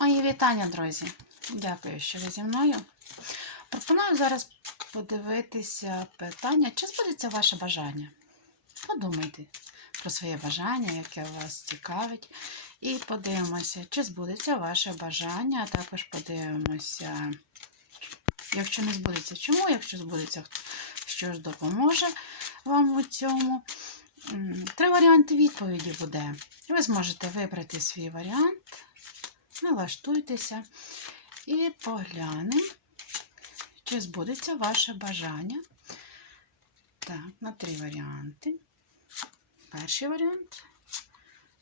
Мої вітання, друзі. Дякую, що ви зі мною. Пропоную зараз подивитися питання, чи збудеться ваше бажання. Подумайте про своє бажання, яке вас цікавить. І подивимося, чи збудеться ваше бажання, а також подивимося, якщо не збудеться, чому, якщо збудеться, що ж допоможе вам у цьому. Три варіанти відповіді буде. Ви зможете вибрати свій варіант, налаштуйтеся і поглянемо, чи збудеться ваше бажання. Так, на три варіанти. Перший варіант,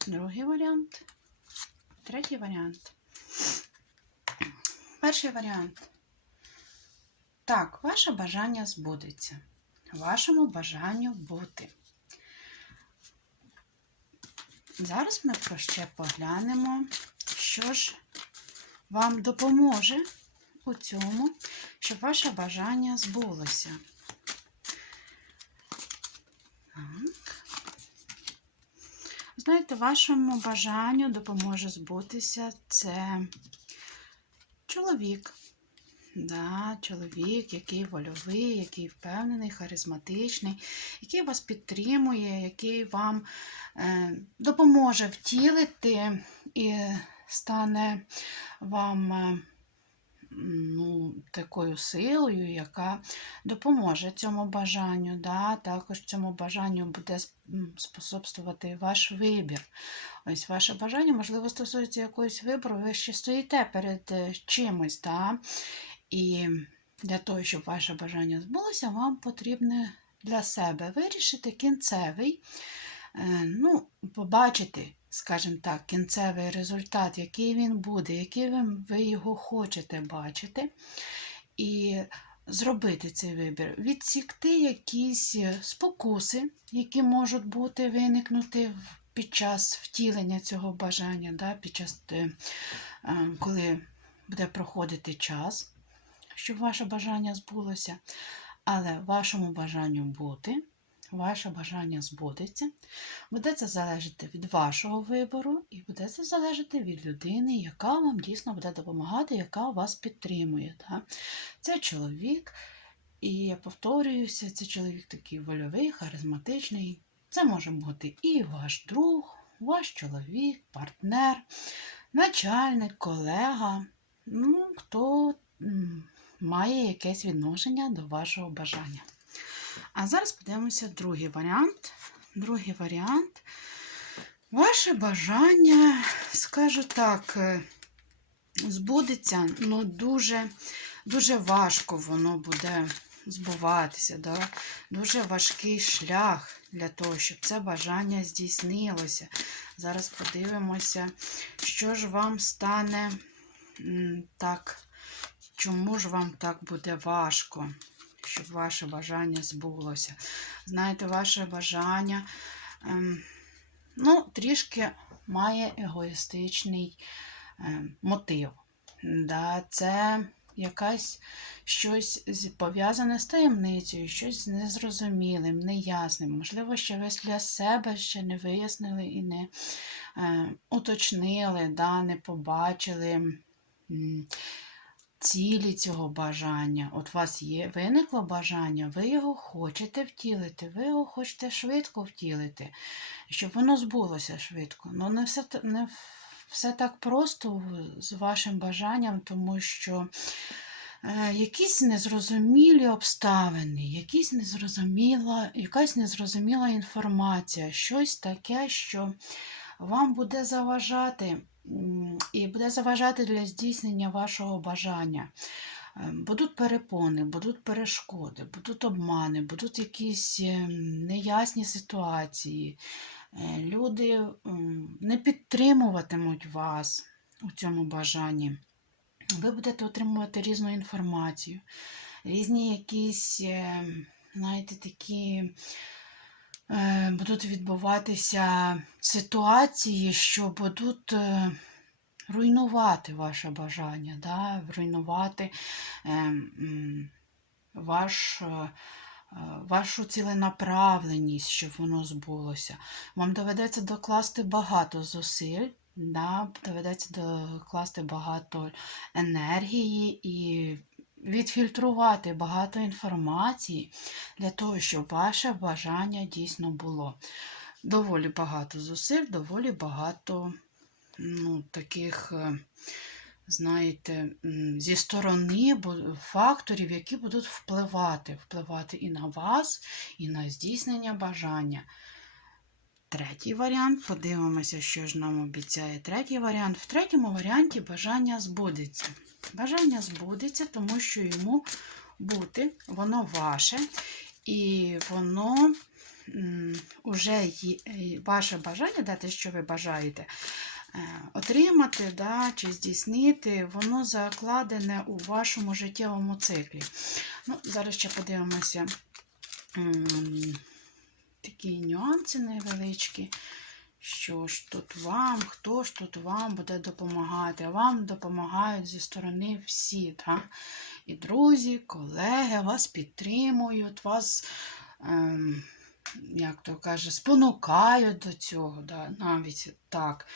другий варіант, третій варіант. Перший варіант. Так, ваше бажання збудеться. Вашому бажанню бути. Зараз ми ще поглянемо, що ж вам допоможе у цьому, щоб ваше бажання збулося. Так. Знаєте, вашому бажанню допоможе збутися це чоловік. Да, чоловік, який вольовий, який впевнений, харизматичний, який вас підтримує, який вам е, допоможе втілити і стане вам е, ну, такою силою, яка допоможе цьому бажанню. Да? Також цьому бажанню буде способствувати ваш вибір. Ось ваше бажання, можливо, стосується якогось вибору, ви ще стоїте перед е, чимось. Да? І для того, щоб ваше бажання збулося, вам потрібно для себе вирішити кінцевий, ну, побачити, скажімо так, кінцевий результат, який він буде, який ви, його хочете бачити. І зробити цей вибір, відсікти якісь спокуси, які можуть бути виникнути під час втілення цього бажання, да, під час, е, е, коли буде проходити час щоб ваше бажання збулося, але вашому бажанню бути, ваше бажання збудеться, буде це залежати від вашого вибору і буде це залежати від людини, яка вам дійсно буде допомагати, яка вас підтримує. Так? Це чоловік, і я повторююся, це чоловік такий вольовий, харизматичний. Це може бути і ваш друг, ваш чоловік, партнер, начальник, колега, ну, хто має якесь відношення до вашого бажання. А зараз подивимося другий варіант. Другий варіант. Ваше бажання, скажу так, е, збудеться, ну дуже, дуже важко воно буде збуватися. Да? Дуже важкий шлях для того, щоб це бажання здійснилося. Зараз подивимося, що ж вам стане так. Чому ж вам так буде важко, щоб ваше бажання збулося? Знаєте, ваше бажання ем, ну, трішки має егоїстичний ем, мотив. Да, це якась щось пов'язане з таємницею, щось незрозумілим, неясним. Можливо, що ви для себе ще не вияснили і не е, уточнили, да, не побачили. Цілі цього бажання. От у вас є виникло бажання, ви його хочете втілити, ви його хочете швидко втілити, щоб воно збулося швидко. Ну, не все, не все так просто з вашим бажанням, тому що е, якісь незрозумілі обставини, якісь незрозуміла, якась незрозуміла інформація, щось таке, що вам буде заважати і буде заважати для здійснення вашого бажання. Е, Будуть перепони, будуть перешкоди, будуть обмани, будуть якісь е, неясні ситуації. Е, Люди не підтримуватимуть вас у цьому бажанні. Ви будете отримувати різну інформацію, різні якісь, е, знаєте, такі будуть відбуватися ситуації, що будуть е, руйнувати ваше бажання, да? руйнувати е, ваш, е, е, вашу ціленаправленість, щоб воно збулося. Вам доведеться докласти багато зусиль Да, доведеться докласти багато енергії і відфільтрувати багато інформації для того, щоб ваше бажання дійсно було. Доволі багато зусиль, доволі багато ну, таких, е, знаєте, зі сторони факторів, які будуть впливати, впливати і на вас, і на здійснення бажання. Третій варіант. Подивимося, що ж нам обіцяє третій варіант. В третьому варіанті бажання збудеться. Бажання збудеться, тому що йому бути, воно ваше, і воно м, уже е, ваше бажання, да, те, що ви бажаєте, е, отримати да, чи здійснити, воно закладене у вашому життєвому циклі. Ну, зараз ще подивимося. Такі нюанси невеличкі. Що ж тут вам, хто ж тут вам буде допомагати? Вам допомагають зі сторони всі, так? І друзі, колеги вас підтримують, вас, ем, як то каже, спонукають до цього, да? навіть так.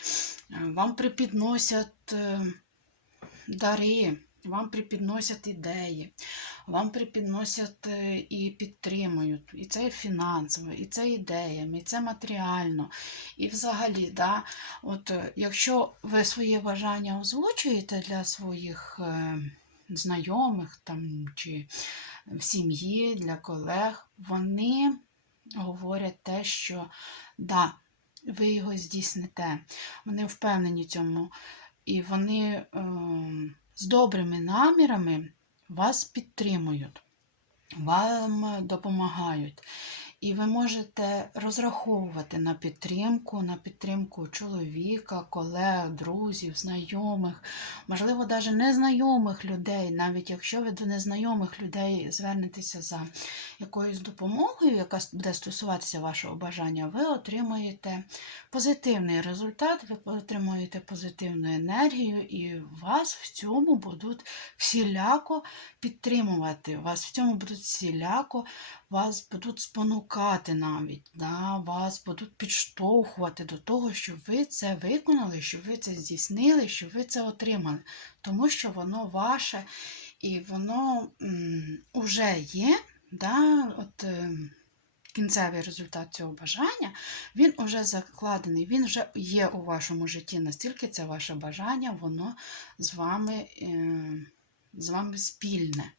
Е, Вам припідносять е, дари, вам припідносять ідеї, вам припідносять е, і підтримують. І це фінансово, і це ідеями, і це матеріально. І взагалі, да, от, е, якщо ви своє бажання озвучуєте для своїх е, знайомих там, чи в сім'ї, для колег, вони говорять те, що да, ви його здійсните. Вони впевнені цьому. І вони е, з добрими намірами вас підтримують, вам допомагають. І ви можете розраховувати на підтримку, на підтримку чоловіка, колег, друзів, знайомих, можливо, навіть незнайомих людей, навіть якщо ви до незнайомих людей звернетеся за якоюсь допомогою, яка буде стосуватися вашого бажання, ви отримаєте позитивний результат, ви отримуєте позитивну енергію, і вас в цьому будуть всіляко підтримувати. Вас в цьому будуть всіляко, вас будуть спонукати навіть, да? вас будуть підштовхувати до того, щоб ви це виконали, щоб ви це здійснили, щоб ви це отримали. Тому що воно ваше і воно м, уже є. Да? От, ем, Кінцевий результат цього бажання, він уже закладений, він вже є у вашому житті. Настільки це ваше бажання, воно з вами, е, з вами спільне.